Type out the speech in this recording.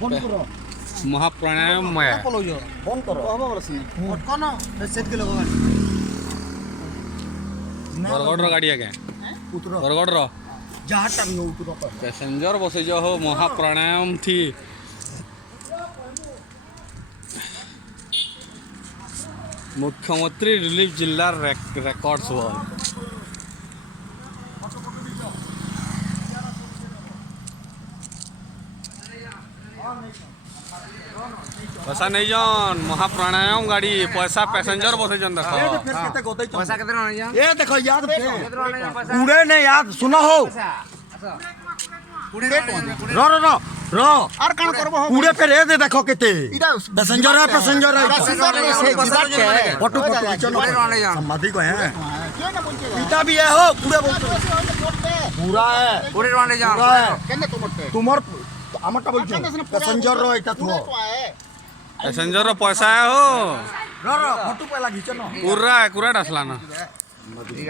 phone करो महाप्राणायाम में phone करो कौन सेट के लोग बरगढ़ गाड़ी आगे उतर बरगढ़ जहाँ टाइम हो उतर पैसेंजर बसे जो हो महाप्राणायाम थी मुख्यमंत्री रिलीफ जिला रिकॉर्ड्स वो पैसा नहीं जान महाप्राणायाम गाड़ी पैसा पैसेंजर बसे जन देखो पैसा कितना ये देखो याद पूरे ने याद सुनो हो रो रो रो रो और कान करबो पूरे पे रे दे देखो केते पैसेंजर है फोटो फोटो चलो समाधि को है इटा भी है हो पूरे पूरा है पूरे वाले जा तुमर আমারটা বলছো প্যাসেঞ্জার র এটা তো पैसेंजर पैसा है हो র র ফটো পেলা ঘিচো না पूरा डासला ना